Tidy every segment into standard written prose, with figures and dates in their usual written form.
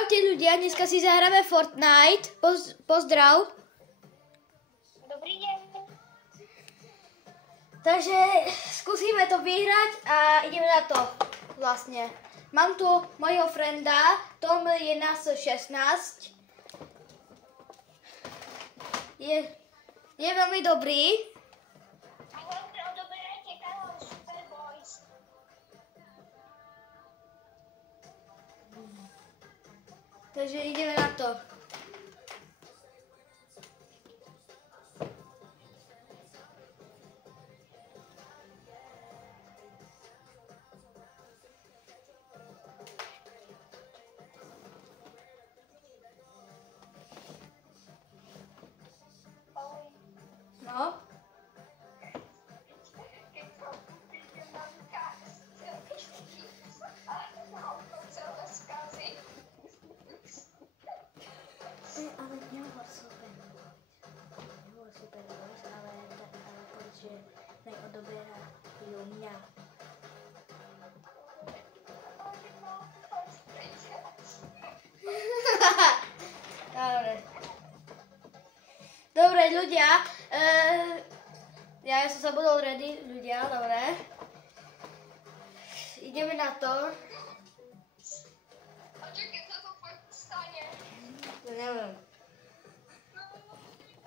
Čaute ľudia, dneska si zahráme Fortnite. Pozdrav. Dobrý deň. Takže skúsime to vyhrať a ideme na to vlastne. Mám tu mojho frenda, Tom je nás 16. Je veľmi dobrý. A hlavne odoberajte kanál Super Boys. Takže ideme na to. No. Ale nehovor super voice, ale povedz, že neodoberajú mňa. Dobre, ľudia, ja som sa budol ready, ľudia, dobre. Ideme na to. A čakaj, to fakt stane. Neviem.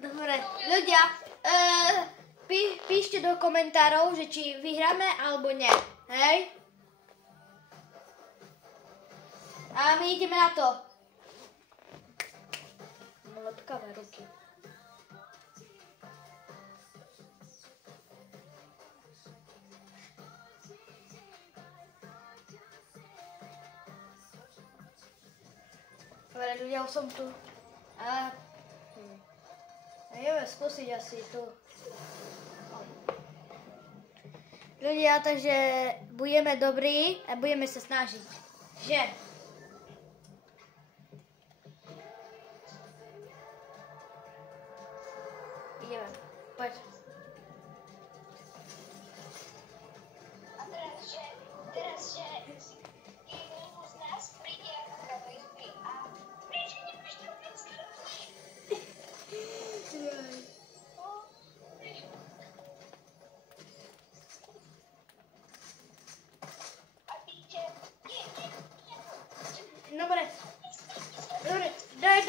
Dobre, ľudia, píšte do komentárov, že či vyhráme alebo nie, hej? A my ideme na to. Lepkavé ruky. Dobre, ľudia, už som tu. A ideme skúsiť asi tu. Ľudia, takže budeme dobrí a budeme sa snažiť. Že? Ideme. Poď. A teraz, že jeden z nás príde ako do izby a prečo nemáš to vecka? A ty, že nie. Dobre. Dobre, daj.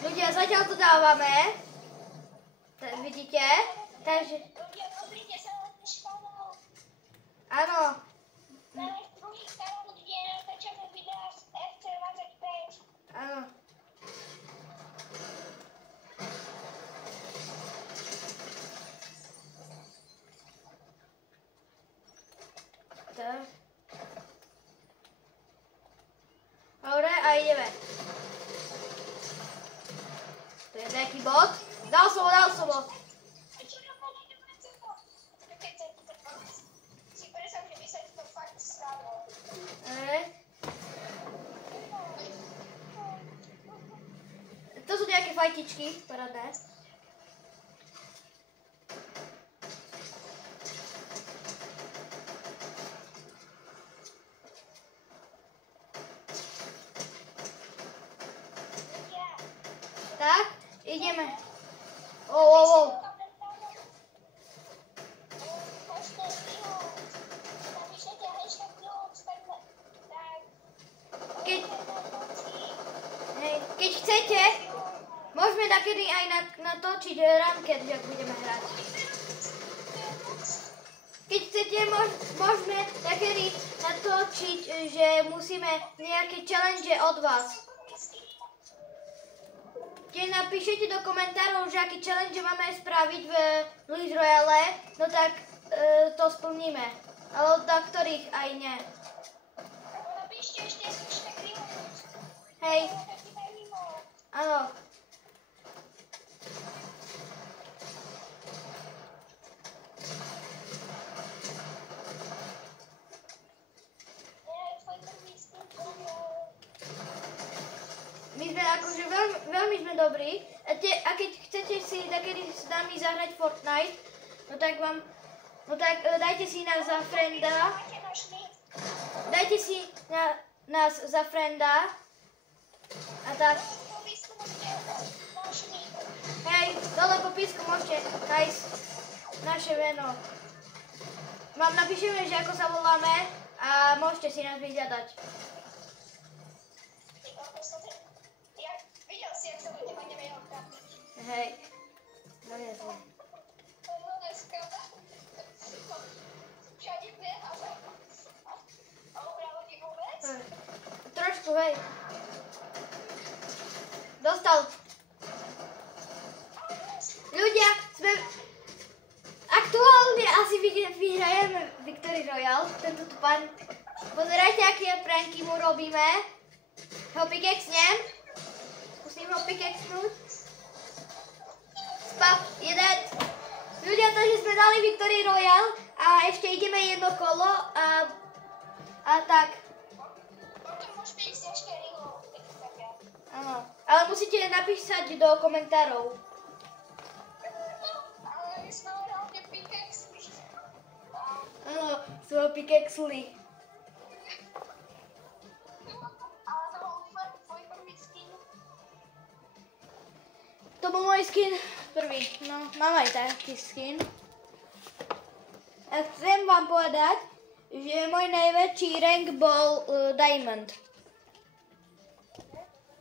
Ľudia, zatiaľ to dávame. Vidíte? Takže, Ľudia, pozrite sa na náš kanál. áno. Na náš druhý kanál, kde natáčame videá z FC25. Áno. Tak. Dobre, a ideme. To je nejaký bod. Dal som ho. A čo na páne domáce to? Keď si predstav, že by sa ti to fakt stalo. To sú nejaké fajtičky, paradné. Ľudia, Tak, ideme. Oh. Pošte Vihoc. Napíšete hashtag Vihoc, tak Keď chcete, môžeme nakedy aj natočiť ranked, jak budeme hrať. Keď chcete, môžeme nakedy natočiť, že musíme nejaké challenge od vás. Keď napíšete do komentárov, že aký challenge máme spraviť v Blitz Royale, no tak to splníme. Ale na ktorých aj nie. napíšte ešte hashtag Vihoc. Hej, áno. veľmi sme dobrí. A keď chcete si takedy s nami zahrať Fortnite, no tak dajte si nás za frenda. Dajte si nás za frenda. A tak. Hej, dole po písku môžete nájsť naše meno. Vám napíšeme, že ako sa voláme a môžete si nás vyhľadať. Videl si, jak sa bude mať nevedel trápiť. Hej. No nie zle. No dneska. Všade kde, ale obralo ti vôbec? Trošku, hej. Dostal. Ľudia, sme aktuálne asi vyhrajeme Victory Royale, tento tu pán. Pozerajte, aké pranky mu robíme. Ho pickaxnem. Skúsim ho pickaxnúť. Spav, jeden. Ľudia, takže sme dali Victory Royale a ešte ideme jedno kolo a tak. Potom môžete ísť ešte reload. Áno, ale musíte napísať do komentárov. Ale my sme reálne pickaxli. Áno, sú ho pickaxli. Ale to bol tvoj prvý skin. To bol môj skin prvý, no mám aj taký skin. A chcem vám povedať, že môj najväčší rank bol Diamond.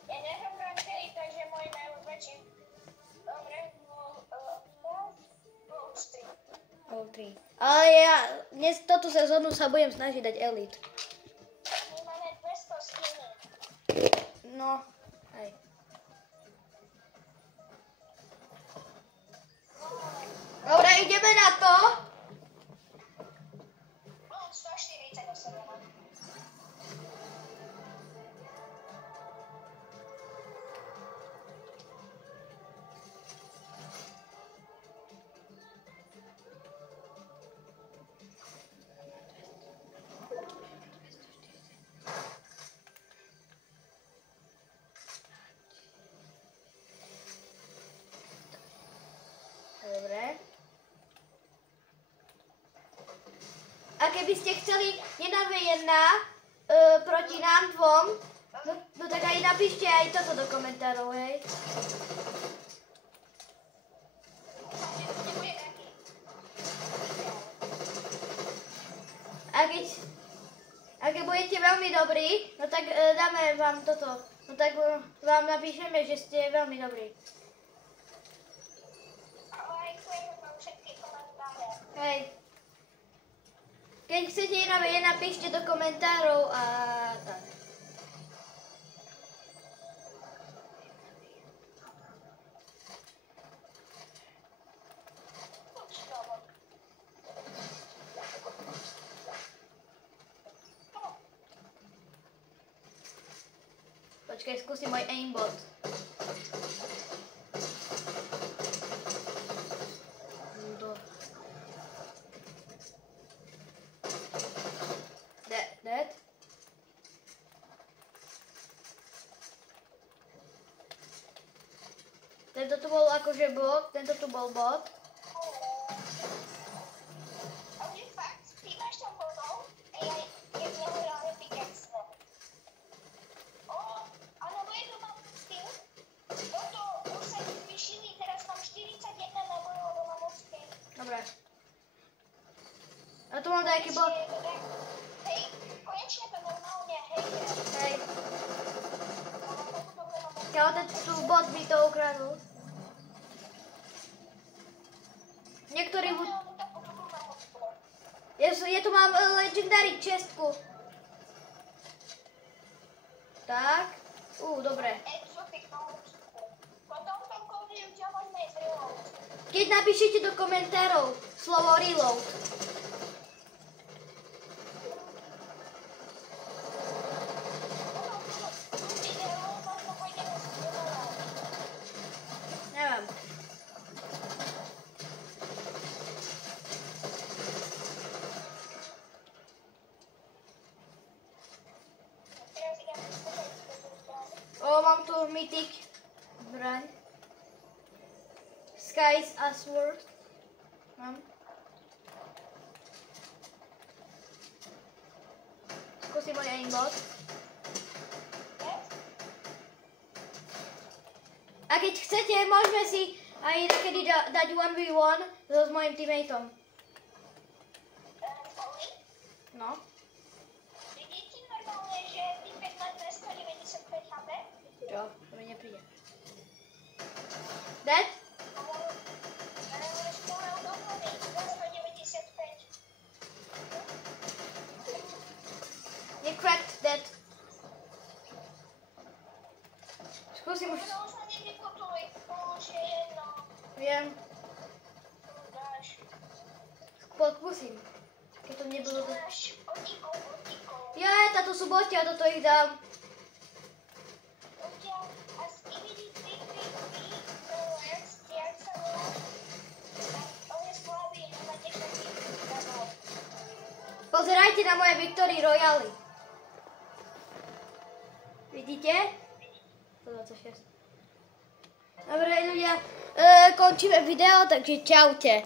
Ja nehrám rankery, takže môj najväčší rank bol Gold 3. Gold 3. Ale ja dnes túto sezónu sa budem snažiť dať Elite. My máme 200 skiny. No, aj. Dobre, ideme na to. Mám 148 mám. Dobre. A keby ste chceli 1v1 proti nám dvom, no tak aj napíšte aj toto do komentárov, hej. Nebude taký. A keď budete veľmi dobrí, no tak dáme vám toto. No tak vám napíšeme, že ste veľmi dobrí. Lajkujeme vám všetky komentáre. Hej. Keď chcete 1v1, napíšte do komentárov a tak. Počkaj, skúsim môj aimbot. Dead. Tento tu bol akože bot, tento tu bol bot. Ale fakt, ty máš tam botov a ja jedného reálne pickaxnem. Áno, moje to mám skill. Toto už sa vyšili, teraz mám 41 na moju, lebo mám moc skill. Dobre. A tu mám taký bot. Hej, konečne to normálne, hej. Hej. Ale ten tu bot by to ukradol. Niektorý buď... Ja tu mám legendary čestku. Tak. Dobre. Keď napíšete do komentárov slovo reload. Neviem. Mám tu mytik. Dobre. Skies a Sword. Mám. Skúsim môj aimbot. A keď chcete, môžeme si aj nakedy dať 1v1 s mojim teammateom. No. Vidíte normálne, že týpek má 295 HP? Čo? To mi nepríde. Dead? Ale spomel do hlavy 295. Je cracked, dead. Skúsim už. No sa nevykutuj, už je jedno. Viem. Dáš. Pokúsim. Keď to nebolo to... Máš odíkov. Ja, táto sú boti a toto ich dám. Odtiaľ a z Ividity Rolex, jak sa volá, on je slabý, nemáte všetkých kanál. Pozerajte na moje Victory Royale. Vidíte? 126. Dobre ľudia, končíme video, takže čaute.